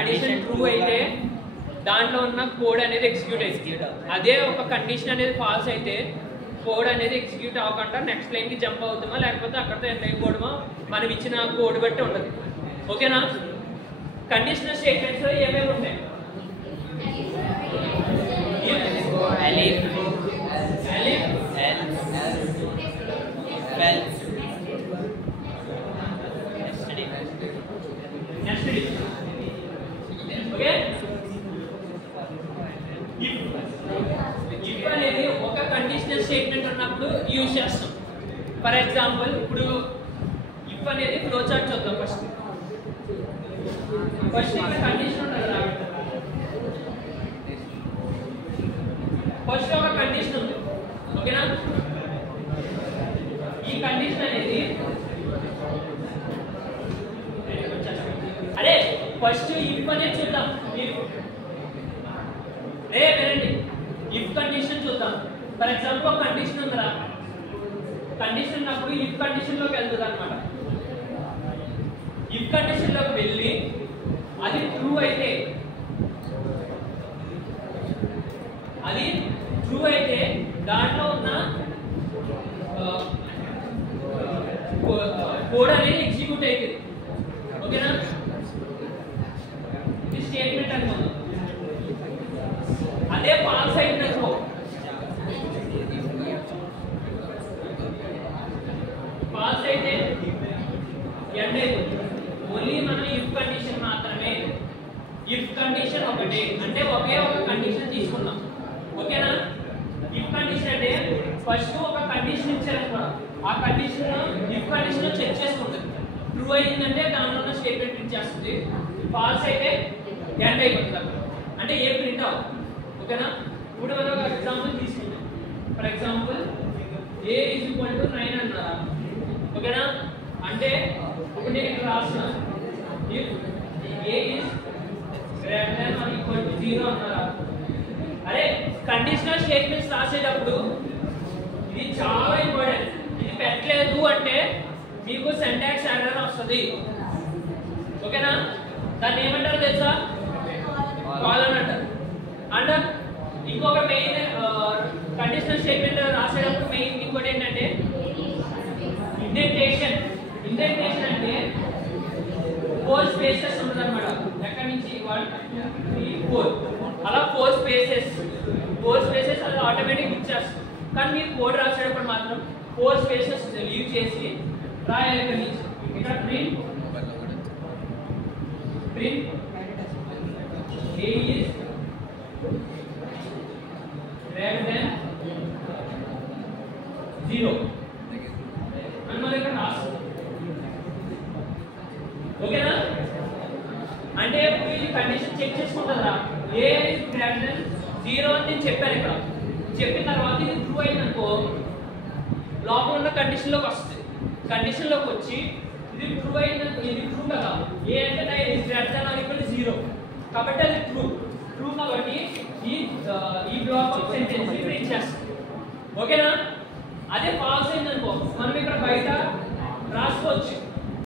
Condition true అయితే దాంట్లో ఉన్న కోడ్ అనేది ఎగ్జిక్యూట్ అవుతుంది. అదే ఒక కండిషన్ అనేది ఫాల్స్ అయితే కోడ్ అనేది ఎగ్జిక్యూట్ అవ్వకుండా నెక్స్ట్ లైన్కి జంప్ అవుతామా లేకపోతే అక్కడితో ఎండ్ అయిపోవడమా మనం ఇచ్చిన కోడ్ బట్టి ఉంటుంది. ఓకేనా? కండిషనల్ స్టేట్మెంట్స్ ఏమేమి ఉంటాయి? ఓకే, ఇఫ్ అనేది ఒక కండిషనల్ స్టేట్మెంట్ ఉన్నప్పుడు యూజ్ చేస్తాం. ఫర్ ఎగ్జాంపుల్ ఇప్పుడు ఇఫ్ అనేది ఫ్లో చార్ట్ చూద్దాం. ఫస్ట్ ఇక్కడ కండిషన్ ఉంటుంది కదా, ఫస్ట్ ఒక కండిషన్ ఉంది. ఓకేనా? ఈ కండిషన్ అనేది అరే ఫస్ట్ ఇఫ్ అనేది చూద్దాం. వినండి, ఇఫ్ కండిషన్ చూద్దాం. ఫర్ ఎగ్జాంపుల్ ఒక కండిషన్ ఉందిరా, కండిషన్ ఉన్నప్పుడు ఇఫ్ కండిషన్ లోకి వెళ్తుంది అనమాట. ఇఫ్ కండిషన్ లోకి వెళ్ళి అది ట్రూ అయితే దాంట్లో ఉన్న కోడ్ అనేది ఎగ్జిక్యూట్ అవుతుంది. ఓకేనా? ఇది స్టేట్మెంట్ అనుకుందాం. అదే ఫాల్స్ అయినప్పుడు ఫాల్స్ అయితే ఎండ్ అయిపోతుంది. ఓన్లీ మనం ఇఫ్ కండిషన్ మాత్రమే, ఇఫ్ కండిషన్ ఒకటే అంటే ఒకే ఒక కండిషన్ తీసుకున్నాం. ఓకేనా? ఇఫ్ కండిషన్ అంటే ఫస్ట్ ఒక కండిషన్ ఇచ్చారనుకో, ఆ కండిషన్ ఇఫ్ కండిషన్ చెక్ చేసుకుంటుంది. ట్రూ అయిందంటే దానిలో ఉన్న స్టేట్మెంట్ ప్రింట్ చేస్తుంది, ఫాల్స్ అయితే ఎండ్ అయిపోతుంది అక్కడ, అంటే ఏ ప్రింట్ అవ్వదు. ఓకేనా? ఇప్పుడు మనం ఒక ఎగ్జాంపుల్ తీసుకుందాం. ఫర్ ఎగ్జాంపుల్ a = 9 అన్నారా? ఓకేనా? అంటే ఇప్పుడు నేను ఇక్కడ రాస్తున్నాను if a is greater than or equal to 0 అన్నారా? అరే కండిషనల్ స్టేట్మెంట్స్ రాసేటప్పుడు ఇది చాలా ఇంపార్టెంట్. ఇది పెట్టలేదు అంటే మీకు సింటాక్స్ ఎర్రర్ వస్తుంది. ఓకేనా? దాన్ని ఏమంటారు తెలుసా? కాలన్ అంటారు. అండ్ ఇంకొక మెయిన్ కండిషనల్ స్టేట్మెంట్ రాసేటప్పుడు మెయిన్ ఇంకోటి ఏంటంటే ఇండెంటేషన్. ఇండెంటేషన్ అంటే 4 స్పేసెస్ ఉంటుంది అనమాట. ఎక్కడి నుంచి 1 3 4 అలా 4 స్పేసెస్ అది ఆటోమేటిక్ ఇచ్చేస్తుంది. కానీ మీరు కోడ్ రాసేటప్పుడు మాత్రం 4 స్పేసెస్ లీవ్ చేసి రాయాలి. ఇక్కడి నుంచి ఇక్కడ print a is greater than 0 అని మనం ఇక్కడ రాస్తాం. ఓకేనా? అంటే ఇప్పుడు ఈ కండిషన్ చెక్ చేసుకుంటారా? a is greater than 0 అని నేను చెప్పాను. ఇక్కడ చెప్పిన తర్వాత ఇది ట్రూ అయిందనుకో లోపల ఉన్న కండిషన్ లోకి వస్తుంది. కండిషన్ లోకి వచ్చి ఇది ట్రూ అయిందనుకో, ఇది ట్రూ కదా, a అంటే is greater than or equal to 0 కాబట్టి అది ట్రూ కాబట్టి ఈ బ్లాక్ ఆఫ్ సెంటెన్స్ ప్రింట్ చేస్తాం. ఓకేనా? అదే ఫాల్స్ అయిందనుకో మనం ఇక్కడ బయట రాసుకోవచ్చు.